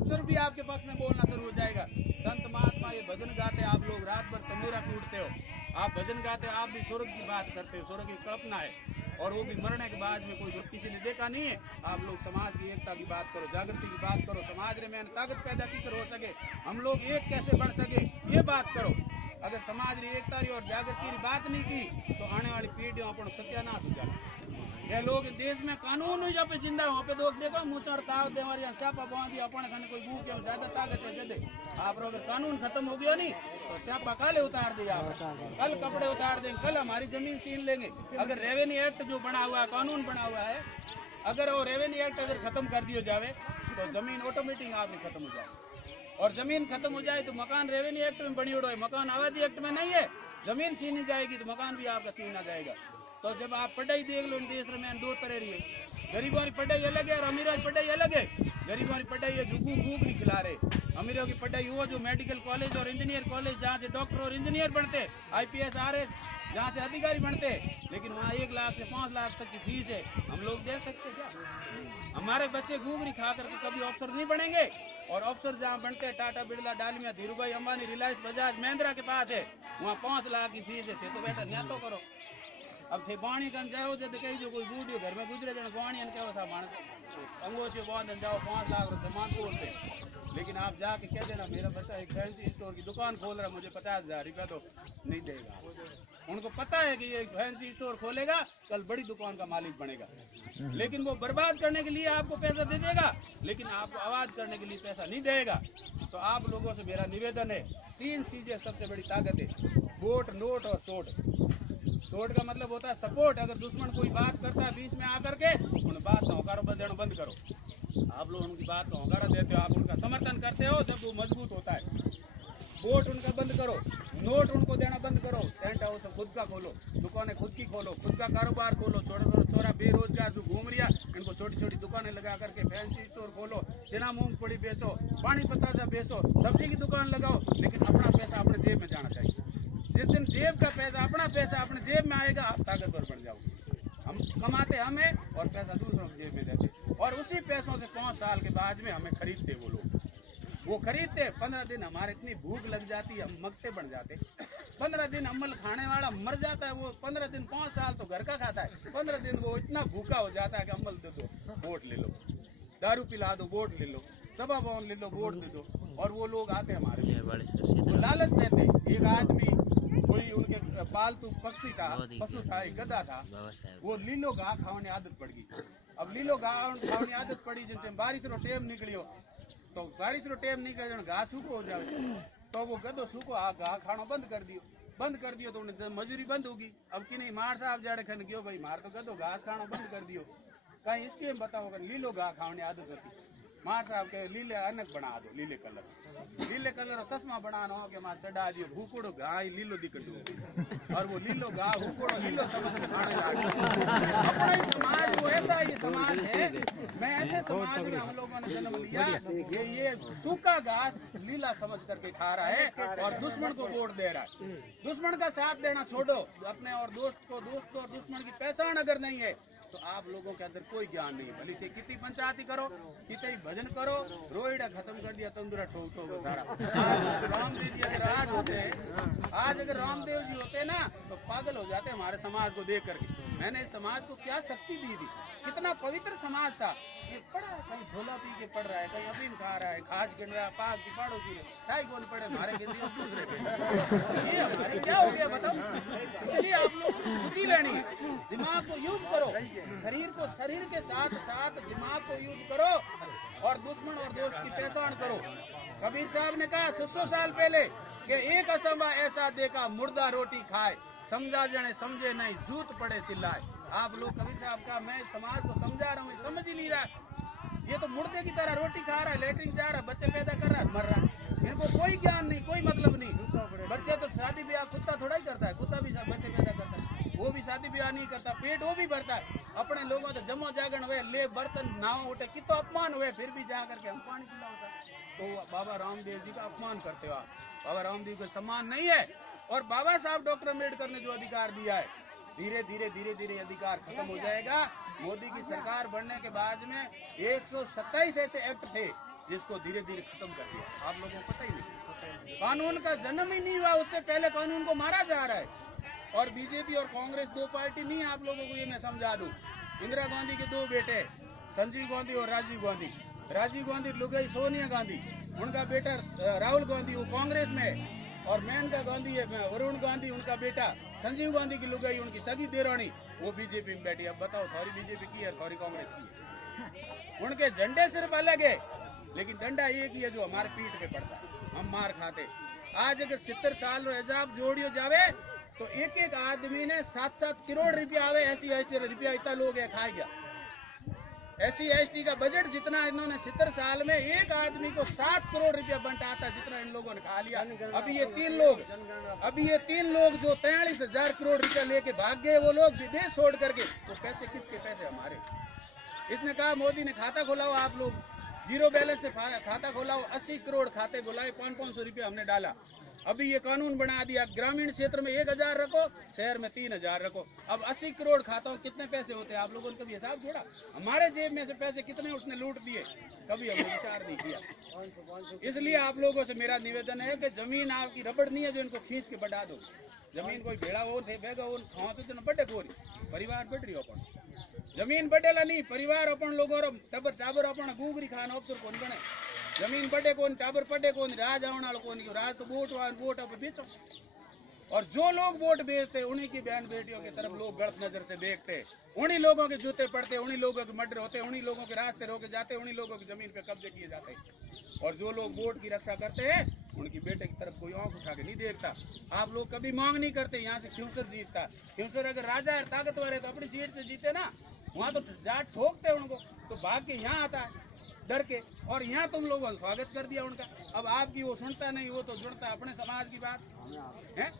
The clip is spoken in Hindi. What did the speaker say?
अफसर भी आपके पक्ष में बोलना शुरू हो जाएगा। संत महात्मा ये भजन गाते, आप लोग रात भर तंबूरा कूटते हो, आप भजन गाते हो, आप भी स्वर्ग की बात करते हो, स्वर्ग की कल्पना है, और वो भी मरने के बाद में कोई किसी ने देखा नहीं है। आप लोग समाज की एकता की बात करो, जागृति की बात करो, समाज में ताकत पैदा की हो सके, हम लोग एक कैसे बढ़ सके, ये बात करो। अगर समाज की एकता और जागृति की बात नहीं की तो आने वाली पीढ़ियों अपन सत्यानाश हो जाए। ये लोग देश में कानून जहाँ पे जिंदा वहाँ पे लोग देखो मुचर ताव दे और स्यापा बांधी अपन खाने कोई भूख है ज्यादा ताकत है जदे आप अगर कानून खत्म हो गया नहीं तो स्यापा काले उतार दिया, कल कपड़े उतार देंगे, कल हमारी जमीन छीन लेंगे। अगर रेवेन्यू एक्ट जो बना हुआ है, कानून बना हुआ है, अगर वो रेवेन्यू एक्ट अगर खत्म कर दिया जावे तो जमीन ऑटोमेटिक आपकी खत्म हो जाए, और जमीन खत्म हो जाए तो मकान रेवेन्यू एक्ट में बनी है, मकान आबादी एक्ट में नहीं है, जमीन छीनी जाएगी तो मकान भी आपका छीना जाएगा। तो जब आप पढ़ाई देख लो देश में दो तरह रही है, गरीबों की पढ़ाई अलग है और अमीरों की पढ़ाई अलग है। गरीबों की पढ़ाई है जो भूख नहीं खिला रहे, अमीरों की पढ़ाई वो जो मेडिकल कॉलेज और इंजीनियर कॉलेज जहाँ से डॉक्टर और इंजीनियर बनते, IPS RS जहाँ से अधिकारी बनते, लेकिन वहाँ 1 लाख से 5 लाख तक की फीस है। हम लोग दे सकते क्या? हमारे बच्चे घूघरी खा करके कभी अफसर नहीं बनेंगे, और अफसर जहाँ बनते हैं टाटा बिरला डालमिया धीरूभाई अंबानी रिलायंस बजाज महिंद्रा के पास है, वहाँ 5 लाख की फीस है। तो बेटा न्या तो करो। अब थे बाणी कन जाओ जब कहीं जो कोई बूढ़ी घर में गुजरे जन बाणी क्या था मानस अंगोछे बांध जाओ 5 लाख रुपए मान बोलते, लेकिन आप जाके कह देना मेरा बच्चा एक फैंसी स्टोर की दुकान खोल रहा है, मुझे 50,000 रुपया तो नहीं देगा। उनको पता है कि ये फैंसी स्टोर खोलेगा कल बड़ी दुकान का मालिक बनेगा, लेकिन वो बर्बाद करने के लिए आपको पैसा दे देगा, लेकिन आपको आवाज करने के लिए पैसा नहीं देगा। तो आप लोगों से मेरा निवेदन है, 3 चीजें सबसे बड़ी ताकत है, वोट, नोट और सोट। सोट का मतलब होता है सपोर्ट। अगर दुश्मन कोई बात करता है बीच में आकर के उन बात का होकारो बंद करो। आप लोग उनकी बात का होकारा देते हो, आप उनका समर्थन करते हो, जब वो मजबूत होता है। वोट उनका बंद करो, नोट उनको देना बंद करो, टेंट हाउस खुद का खोलो, दुकानें खुद की खोलो, खुद का कारोबार खोलो। छोरा बेरोजगार जो घूम रहा इनको छोटी छोटी दुकानें लगा करके फैंसी स्टोर खोलो, चना मूंगफली बेचो, पानी पतासा बेचो, सब्जी की दुकान लगाओ, लेकिन अपना पैसा अपने जेब में जाना चाहिए। जिस दिन जेब का पैसा अपना पैसा अपने जेब में आएगा आप ताकतवर बन जाओगे। हम कमाते हमें और पैसा दूसरों की जेब में देते, और उसी पैसों से 5 साल के बाद में हमें खरीदते वो लोग। वो खरीदते 15 दिन हमारे इतनी भूख लग जाती है, हम मगते बन जाते। 15 दिन अम्मल खाने वाला मर जाता है, वो 15 दिन 5 साल तो घर का खाता है, 15 दिन वो इतना भूखा हो जाता है कि अम्मल दे दो, वोट ले लो, दारू पिला दो, वोट ले लो, सभा भवन ले लो, वोट दे दो। और वो लोग आते हमारे वो लालच देते। एक आदमी कोई उनके पालतू पक्षी था, पशु था, एक गधा था, वो लीलो घास खाने आदत पड़ गई। अब लीलो घास खाने आदत पड़ी जिनसे बारिश रो टेम निकलियो, तो बारिश रो टेम निकल घास सूखो हो जाए, तो वो गधो सूखो घास खाना बंद कर दियो तो उन्हें मजूरी बंद होगी। अब कि नहीं मार साहब जाड़े खन गयो भाई मार तो गधो घास खाना बंद कर दियो, कहीं इसके बताओ अगर लीलो घास खाने आदत होती मार साहब के लीले अनक बना दो, लीले कलर और चश्मा बनाना हो के मार चढ़ा दियो, हुकुड़ो घास लीलो दिक्कत हो, और वो लीलो घास हुकुड़ो लीलो समझ के खाने लगा। अपना ही समाज वो ऐसा ही समाज है, मैं ऐसे समाज में हम लोगों ने जन्म लिया, ये सूखा घास लीला समझ करके खा रहा है और दुश्मन को वोट दे रहा है। दुश्मन का साथ देना छोड़ो, अपने और दोस्त और दुश्मन की पहचान अगर नहीं है तो आप लोगों के अंदर कोई ज्ञान नहीं है। भले कितनी पंचायती करो, कितनी भजन करो, रोइडा खत्म कर दिया तंदुरा ठोक सारा। रामदेव जी अगर आज अगर रामदेव जी होते ना तो पागल हो जाते हमारे समाज को देख करके। मैंने इस समाज को क्या शक्ति दी थी, कितना पवित्र समाज था। ये पढ़ा है, कहीं झोला पी के पढ़ रहा है, कहीं अफीम खा रहा है, खाज गिन रहा है, पाक की पाड़ो की ढाई गोल पड़े हमारे गिन रही दूसरे ये हमारे क्या हो गया बताओ। इसलिए आप लोगों को शुद्धि लेनी है, दिमाग को यूज करो, शरीर के साथ साथ दिमाग को यूज करो, और दुश्मन और दोस्त की पहचान करो। कबीर साहब ने कहा 600 साल पहले कि एक असंभा ऐसा देखा मुर्दा रोटी खाए, समझा जने समझे नहीं, जूत पड़े चिल्लाए। आप लोग कबीर साहब का मैं समाज को समझा रहा हूँ, समझ ही नहीं रहा। ये तो मुर्दे की तरह रोटी खा रहा है, लेटरिन जा रहा है, बच्चे पैदा कर रहा है, मर रहा है। इनको कोई ज्ञान नहीं, कोई मतलब नहीं। बच्चे तो शादी ब्याह कुत्ता थोड़ा ही करता है, कुत्ता भी बच्चे पैदा करता है, वो भी शादी ब्याह नहीं करता, पेट वो भी भरता है। अपने लोगों तो जमो जागरण हुए, ले बर्तन नाव उठे, कितना अपमान हुए, फिर भी जा करके हम पानी पिलाओ। तो बाबा रामदेव जी का अपमान करते हो आप, बाबा रामदेव का सम्मान नहीं है। और बाबा साहब डॉक्टर अम्बेडकर ने जो अधिकार दिया है, धीरे धीरे अधिकार खत्म हो जाएगा। मोदी की सरकार बनने के बाद में 127 ऐसे एक्ट थे जिसको धीरे धीरे खत्म कर दिया। आप लोगों को पता ही नहीं, कानून का जन्म ही नहीं हुआ, उससे पहले कानून को मारा जा रहा है। और बीजेपी और कांग्रेस दो पार्टी नहीं, आप लोगों को ये मैं समझा दूं। इंदिरा गांधी के दो बेटे, संजीव गांधी और राजीव गांधी। राजीव गांधी लुगाई सोनिया गांधी, उनका बेटा राहुल गांधी वो कांग्रेस में, और मेनका गांधी है वरुण गांधी, उनका बेटा संजीव गांधी की लुगाई उनकी सगी देरानी, वो बीजेपी में बैठी। अब बताओ, सॉरी बीजेपी की है, सॉरी कांग्रेस की है। उनके झंडे सिर्फ अलग है, लेकिन डंडा एक ही है जो हमारे पीठ पे पड़ता है, हम मार खाते। आज अगर 70 साल एजाब जोड़ियो जावे तो एक एक आदमी ने 7-7 करोड़ रुपया आवे, ऐसी रुपया इतना लोग है खाए गया। SC/ST का बजट जितना इन्होंने 70 साल में एक आदमी को 7 करोड़ रुपया बंटाता, जितना इन लोगों ने खा लिया। अभी ये तीन लोग जो 43,000 करोड़ रुपया लेके भाग गए, वो लोग विदेश छोड़ करके, तो पैसे किसके पैसे? हमारे। इसने कहा मोदी ने खाता खोलाओ, आप लोग जीरो बैलेंस से खाता खोलाओ। 80 करोड़ खाते बुलाए, 500 रुपया हमने डाला। अभी ये कानून बना दिया, ग्रामीण क्षेत्र में 1,000 रखो, शहर में 3,000 रखो। अब 80 करोड़ खाताओं कितने पैसे होते हैं? आप लोगों ने कभी हिसाब जोड़ा? हमारे जेब में से पैसे कितने उसने लूट दिए, कभी हमने विचार नहीं किया। इसलिए आप लोगों से मेरा निवेदन है कि जमीन आपकी रबड़ नहीं है जो इनको खींच के बढ़ा दो। जमीन कोई भेड़ा हो बेगा हो खाओ बड़े गोरी परिवार बढ़ रही हो, अपन जमीन बढ़ेला नहीं, परिवार अपन लोगों टबर टाबर अपन गूगरी खान अफसर कौन बने, जमीन बढ़े कौन, टाबर पड़े कौन, राज आने कौन, राज तो वोट अब बेचो। और जो लोग वोट बेचते उन्हीं की बहन बेटियों की तरफ लोग गलत नजर से देखते, उन्हीं लोगों के जूते पड़ते, उन्हीं लोगों के मर्डर होते, उन्हीं लोगों के रास्ते रोके जाते, उन्हीं लोगों की जमीन पे कब्जे किए जाते। और जो लोग वोट की रक्षा करते हैं उनकी बेटे की तरफ कोई आंख उठा के नहीं देखता। आप लोग कभी मांग नहीं करते, यहाँ से क्यूसर जीतता। क्यूसर अगर राजा है, ताकतवर है, तो अपनी सीट से जीते ना, वहाँ तो जाट ठोकते उनको, तो भाग के यहाँ आता है डर के, और यहाँ तुम लोगों ने स्वागत कर दिया उनका। अब आपकी वो सुनता नहीं, वो तो जुड़ता अपने समाज की बात है।